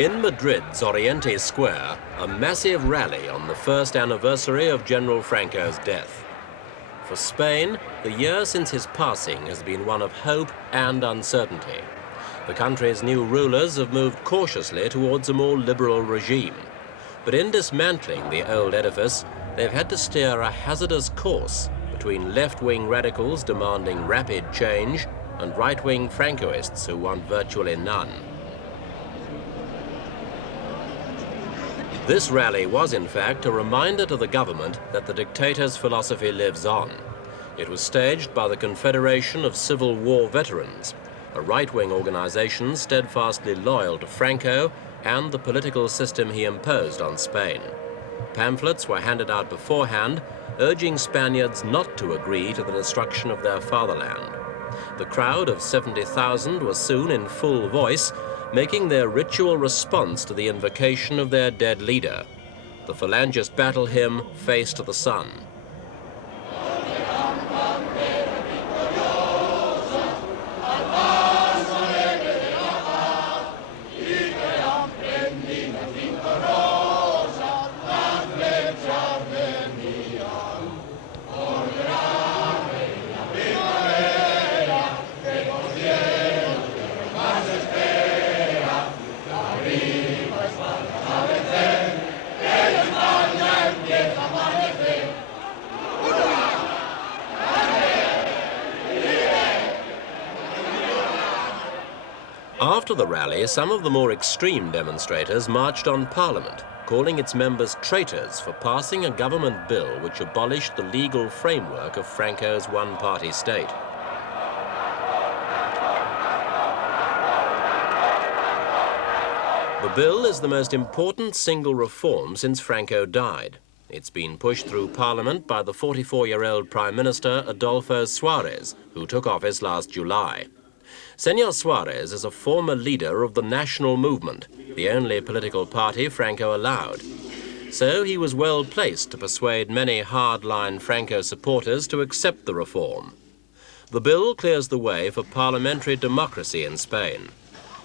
In Madrid's Oriente Square, a massive rally on the first anniversary of General Franco's death. For Spain, the year since his passing has been one of hope and uncertainty. The country's new rulers have moved cautiously towards a more liberal regime. But in dismantling the old edifice, they've had to steer a hazardous course between left-wing radicals demanding rapid change and right-wing Francoists who want virtually none. This rally was, in fact, a reminder to the government that the dictator's philosophy lives on. It was staged by the Confederation of Civil War Veterans, a right-wing organization steadfastly loyal to Franco and the political system he imposed on Spain. Pamphlets were handed out beforehand, urging Spaniards not to agree to the destruction of their fatherland. The crowd of 70,000 was soon in full voice, making their ritual response to the invocation of their dead leader. The Phalangist battle hymn, Face to the Sun. After the rally, some of the more extreme demonstrators marched on Parliament, calling its members traitors for passing a government bill which abolished the legal framework of Franco's one-party state. The bill is the most important single reform since Franco died. It's been pushed through Parliament by the 44-year-old Prime Minister Adolfo Suarez, who took office last July. Senor Suarez is a former leader of the National Movement, the only political party Franco allowed. So he was well placed to persuade many hard-line Franco supporters to accept the reform. The bill clears the way for parliamentary democracy in Spain.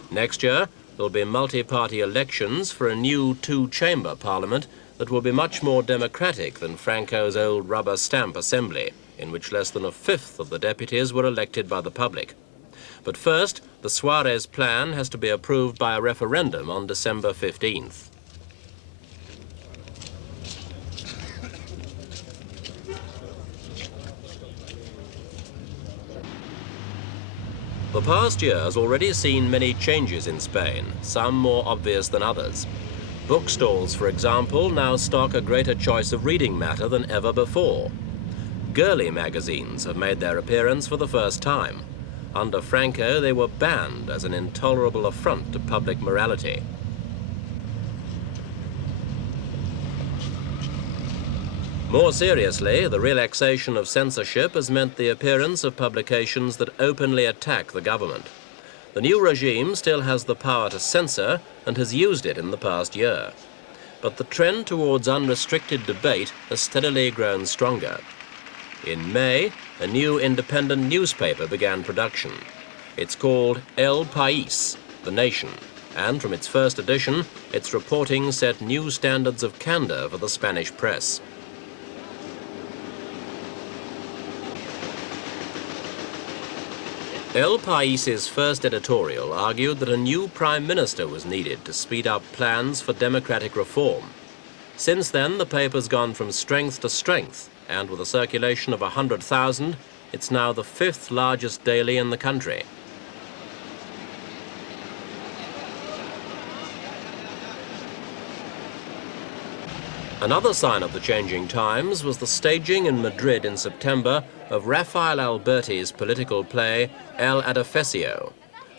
Next year, there'll be multi-party elections for a new two-chamber parliament that will be much more democratic than Franco's old rubber stamp assembly, in which less than a fifth of the deputies were elected by the public. But first, the Suarez plan has to be approved by a referendum on December 15th. The past year has already seen many changes in Spain, some more obvious than others. Bookstalls, for example, now stock a greater choice of reading matter than ever before. Girly magazines have made their appearance for the first time. Under Franco, they were banned as an intolerable affront to public morality. More seriously, the relaxation of censorship has meant the appearance of publications that openly attack the government. The new regime still has the power to censor and has used it in the past year. But the trend towards unrestricted debate has steadily grown stronger. In May, a new independent newspaper began production. It's called El País, The Nation, and from its first edition, its reporting set new standards of candor for the Spanish press. El País's first editorial argued that a new prime minister was needed to speed up plans for democratic reform. Since then, the paper's gone from strength to strength, and with a circulation of 100,000, it's now the fifth largest daily in the country. Another sign of the changing times was the staging in Madrid in September of Rafael Alberti's political play El Adefesio.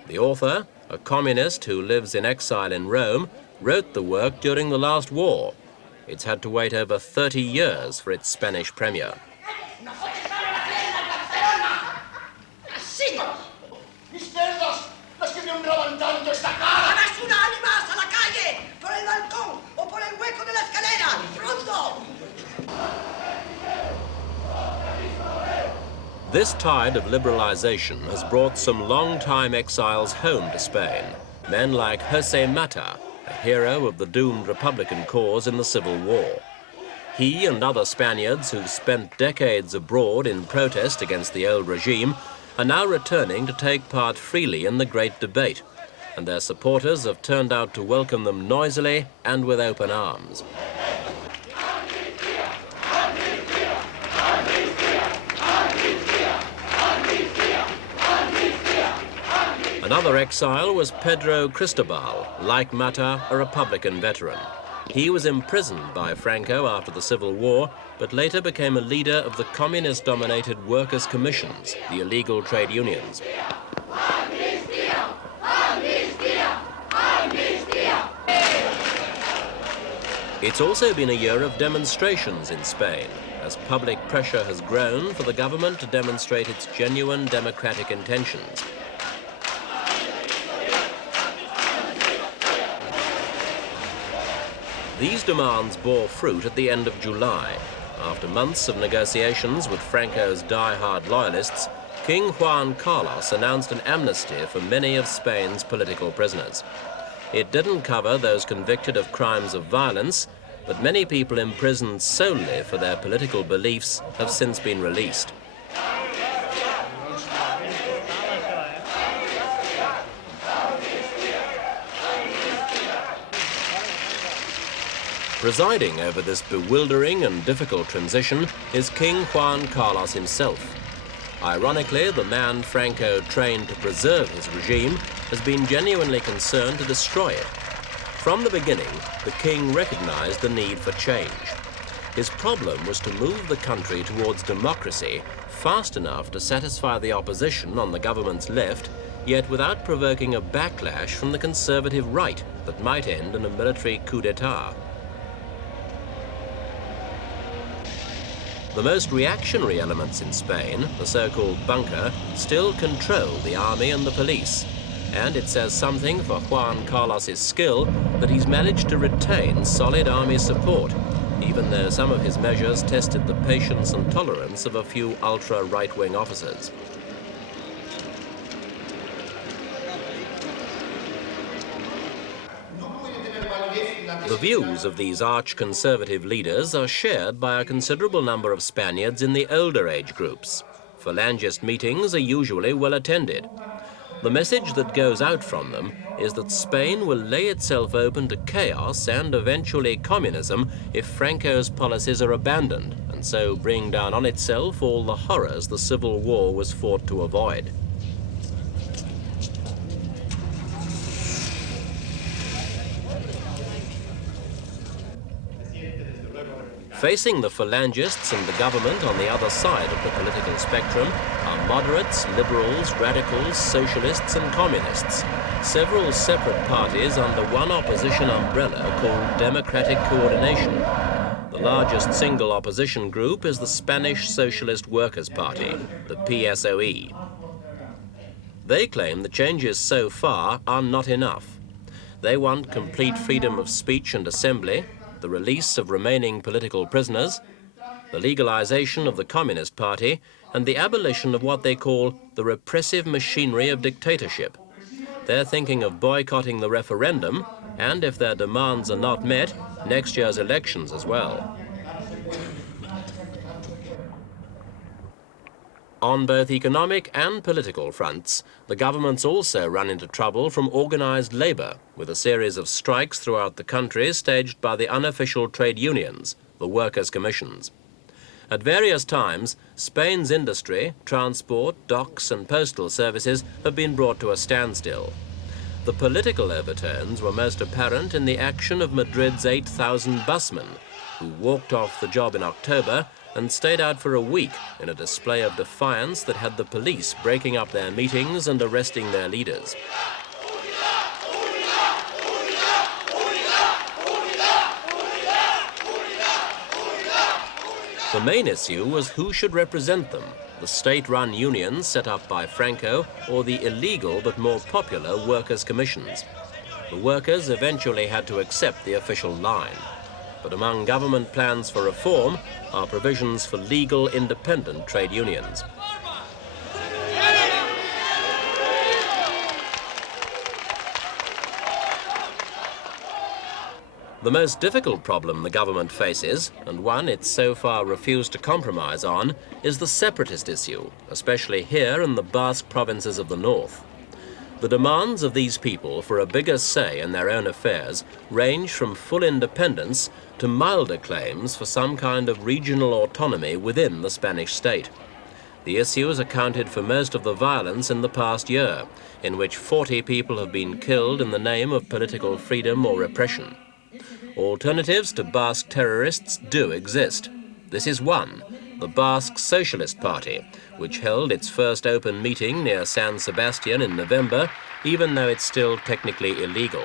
The author, a communist who lives in exile in Rome, wrote the work during the last war. It's had to wait over 30 years for its Spanish premiere. This tide of liberalization has brought some long-time exiles home to Spain, men like José Mata, a hero of the doomed Republican cause in the Civil War. He and other Spaniards who've spent decades abroad in protest against the old regime are now returning to take part freely in the great debate, and their supporters have turned out to welcome them noisily and with open arms. Another exile was Pedro Cristobal, like Mata, a Republican veteran. He was imprisoned by Franco after the Civil War, but later became a leader of the communist-dominated workers' commissions, the illegal trade unions. It's also been a year of demonstrations in Spain, as public pressure has grown for the government to demonstrate its genuine democratic intentions. These demands bore fruit at the end of July. After months of negotiations with Franco's die-hard loyalists, King Juan Carlos announced an amnesty for many of Spain's political prisoners. It didn't cover those convicted of crimes of violence, but many people imprisoned solely for their political beliefs have since been released. Presiding over this bewildering and difficult transition is King Juan Carlos himself. Ironically, the man Franco trained to preserve his regime has been genuinely concerned to destroy it. From the beginning, the king recognized the need for change. His problem was to move the country towards democracy fast enough to satisfy the opposition on the government's left, yet without provoking a backlash from the conservative right that might end in a military coup d'etat. The most reactionary elements in Spain, the so-called bunker, still control the army and the police. And it says something for Juan Carlos's skill that he's managed to retain solid army support, even though some of his measures tested the patience and tolerance of a few ultra-right-wing officers. The views of these arch-conservative leaders are shared by a considerable number of Spaniards in the older age groups. Phalangist meetings are usually well attended. The message that goes out from them is that Spain will lay itself open to chaos and eventually communism if Franco's policies are abandoned, and so bring down on itself all the horrors the Civil War was fought to avoid. Facing the Phalangists and the government on the other side of the political spectrum are moderates, liberals, radicals, socialists and communists, several separate parties under one opposition umbrella called Democratic Coordination. The largest single opposition group is the Spanish Socialist Workers' Party, the PSOE. They claim the changes so far are not enough. They want complete freedom of speech and assembly, the release of remaining political prisoners, the legalization of the Communist Party, and the abolition of what they call the repressive machinery of dictatorship. They're thinking of boycotting the referendum, and if their demands are not met, next year's elections as well. On both economic and political fronts, the governments also run into trouble from organized labor, with a series of strikes throughout the country staged by the unofficial trade unions, the workers' commissions. At various times, Spain's industry, transport, docks and postal services have been brought to a standstill. The political overtones were most apparent in the action of Madrid's 8,000 busmen, who walked off the job in October and stayed out for a week in a display of defiance that had the police breaking up their meetings and arresting their leaders. The main issue was who should represent them, the state-run unions set up by Franco or the illegal but more popular workers' commissions. The workers eventually had to accept the official line. But among government plans for reform are provisions for legal independent trade unions. The most difficult problem the government faces, and one it's so far refused to compromise on, is the separatist issue, especially here in the Basque provinces of the north. The demands of these people for a bigger say in their own affairs range from full independence to milder claims for some kind of regional autonomy within the Spanish state. The issues accounted for most of the violence in the past year, in which 40 people have been killed in the name of political freedom or repression. Alternatives to Basque terrorists do exist. This is one, the Basque Socialist Party, which held its first open meeting near San Sebastian in November, even though it's still technically illegal.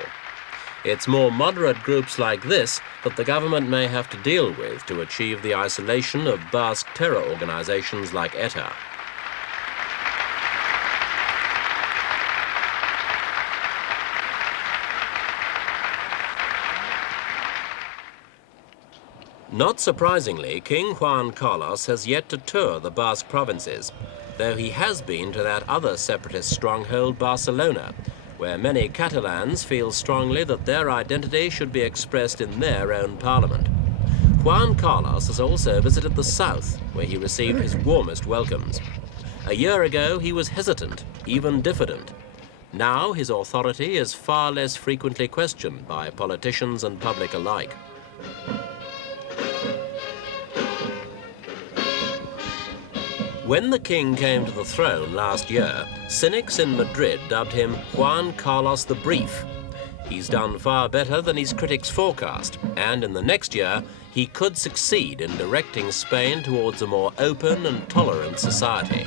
It's more moderate groups like this that the government may have to deal with to achieve the isolation of Basque terror organizations like ETA. Not surprisingly, King Juan Carlos has yet to tour the Basque provinces, though he has been to that other separatist stronghold, Barcelona, where many Catalans feel strongly that their identity should be expressed in their own parliament. Juan Carlos has also visited the south, where he received his warmest welcomes. A year ago, he was hesitant, even diffident. Now, his authority is far less frequently questioned by politicians and public alike. When the king came to the throne last year, cynics in Madrid dubbed him Juan Carlos the Brief. He's done far better than his critics forecast, and in the next year, he could succeed in directing Spain towards a more open and tolerant society.